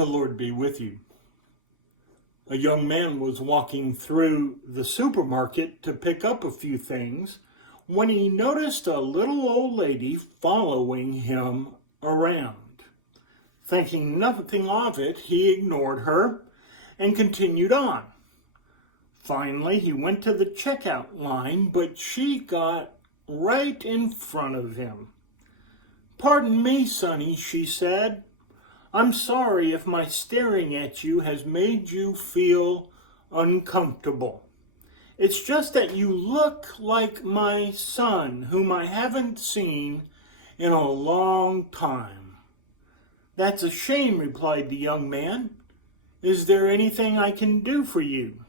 The Lord be with you. A young man was walking through the supermarket to pick up a few things when he noticed a little old lady following him around. Thinking nothing of it, he ignored her and continued on. Finally, he went to the checkout line, but she got right in front of him. "Pardon me, Sonny," she said. "I'm sorry if my staring at you has made you feel uncomfortable. It's just that you look like my son, whom I haven't seen in a long time." "That's a shame," replied the young man. "Is there anything I can do for you?"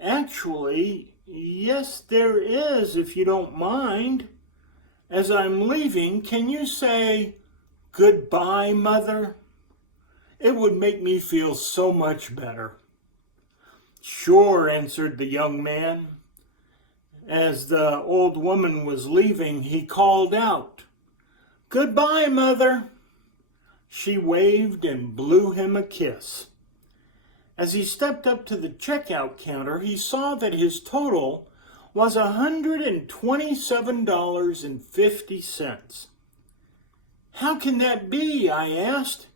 "Actually, yes, there is, if you don't mind. As I'm leaving, can you say, 'Goodbye, Mother'? It would make me feel so much better." "Sure," answered the young man. As the old woman was leaving, he called out, "Goodbye, Mother." She waved and blew him a kiss. As he stepped up to the checkout counter, he saw that his total was $127.50. "How can that be?" I asked.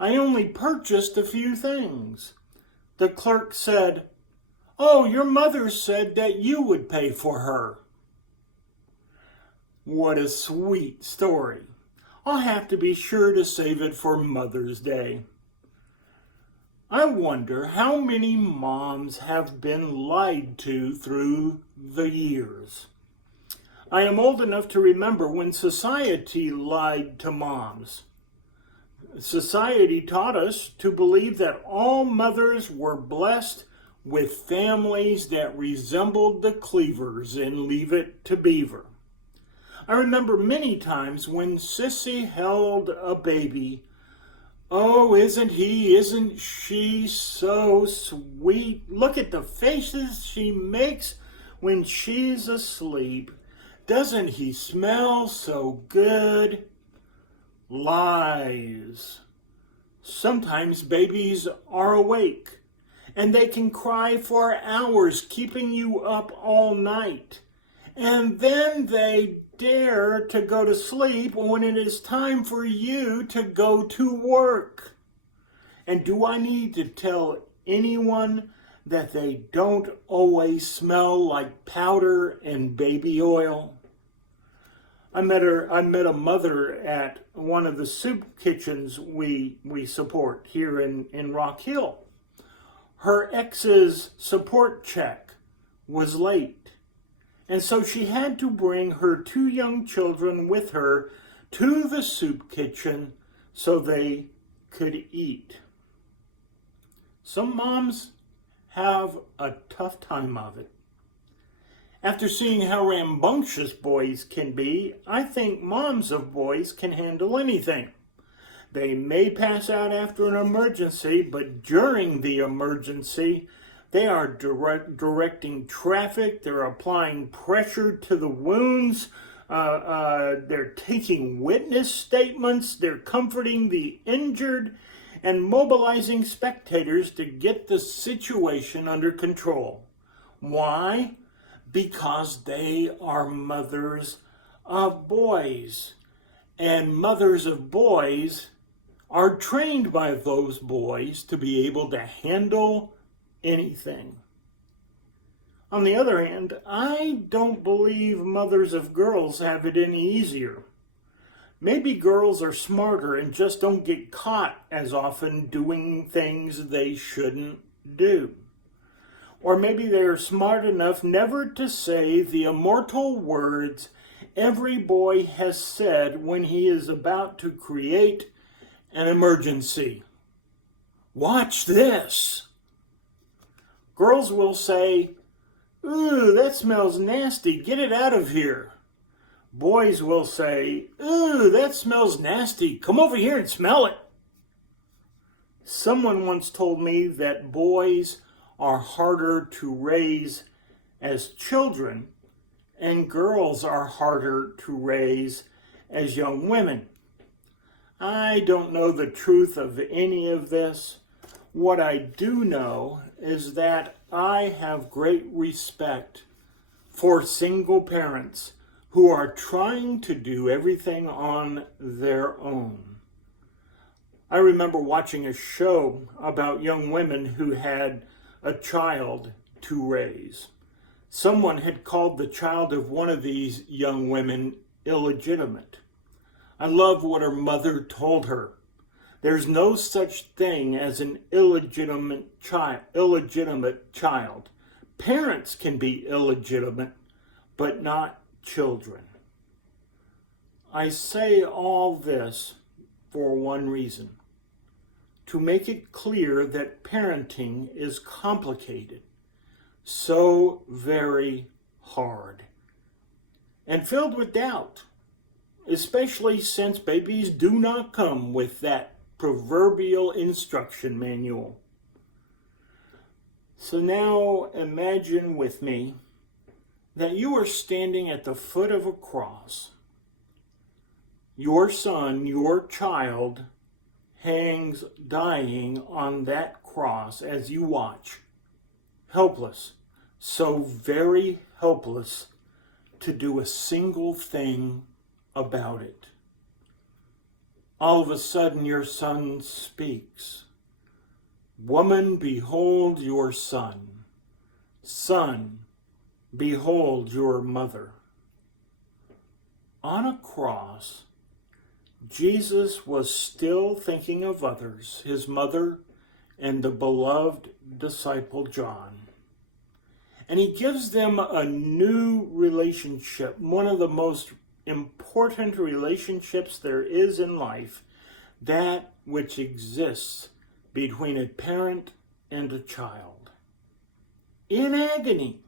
"I only purchased a few things." The clerk said, "Oh, your mother said that you would pay for her." What a sweet story. I'll have to be sure to save it for Mother's Day. I wonder how many moms have been lied to through the years. I am old enough to remember when society lied to moms. Society taught us to believe that all mothers were blessed with families that resembled the Cleavers in Leave It to Beaver. I remember many times when Sissy held a baby. "Oh, isn't she so sweet? Look at the faces she makes when she's asleep. Doesn't he smell so good?" Lies. Sometimes babies are awake, and they can cry for hours, keeping you up all night. And then they dare to go to sleep when it is time for you to go to work. And do I need to tell anyone that they don't always smell like powder and baby oil? I met a mother at one of the soup kitchens we support here in Rock Hill. Her ex's support check was late, and so she had to bring her two young children with her to the soup kitchen so they could eat. Some moms have a tough time of it. After seeing how rambunctious boys can be, I think moms of boys can handle anything. They may pass out after an emergency, but during the emergency, they are directing traffic, they're applying pressure to the wounds, they're taking witness statements, they're comforting the injured, and mobilizing spectators to get the situation under control. Why? Because they are mothers of boys, and mothers of boys are trained by those boys to be able to handle anything. On the other hand, I don't believe mothers of girls have it any easier. Maybe girls are smarter and just don't get caught as often doing things they shouldn't do. Or maybe they're smart enough never to say the immortal words every boy has said when he is about to create an emergency. "Watch this." Girls will say, "Ooh, that smells nasty. Get it out of here." Boys will say, "Ooh, that smells nasty. Come over here and smell it." Someone once told me that boys are harder to raise as children and girls are harder to raise as young women. I don't know the truth of any of this. What I do know is that I have great respect for single parents who are trying to do everything on their own. I remember watching a show about young women who had a child to raise. Someone had called the child of one of these young women illegitimate. I love what her mother told her. There's no such thing as an illegitimate child. Parents can be illegitimate, but not children. I say all this for one reason: to make it clear that parenting is complicated, so very hard, and filled with doubt, especially since babies do not come with that proverbial instruction manual. So now imagine with me that you are standing at the foot of a cross. Your son, your child, hangs dying on that cross as you watch, helpless, so very helpless to do a single thing about it. All of a sudden your son speaks. Woman, behold your son. Son, behold your mother. On a cross, Jesus was still thinking of others, his mother and the beloved disciple John. And he gives them a new relationship, one of the most important relationships there is in life, that which exists between a parent and a child. In agony,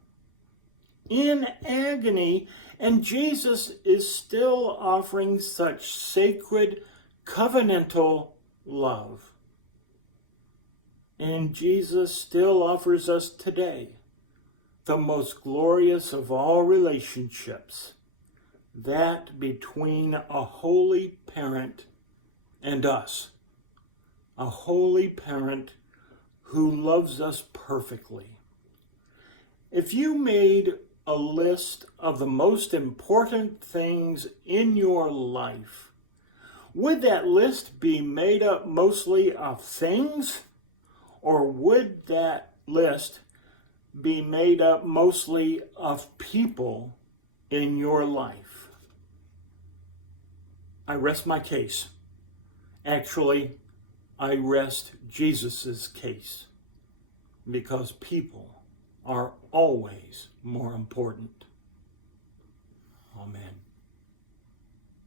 and Jesus is still offering such sacred covenantal love. And Jesus still offers us today the most glorious of all relationships, that between a holy parent and us, a holy parent who loves us perfectly. If you made a list of the most important things in your life, would that list be made up mostly of things, or would that list be made up mostly of people in your life? I rest my case. Actually, I rest Jesus's case, because people are always more important. Amen.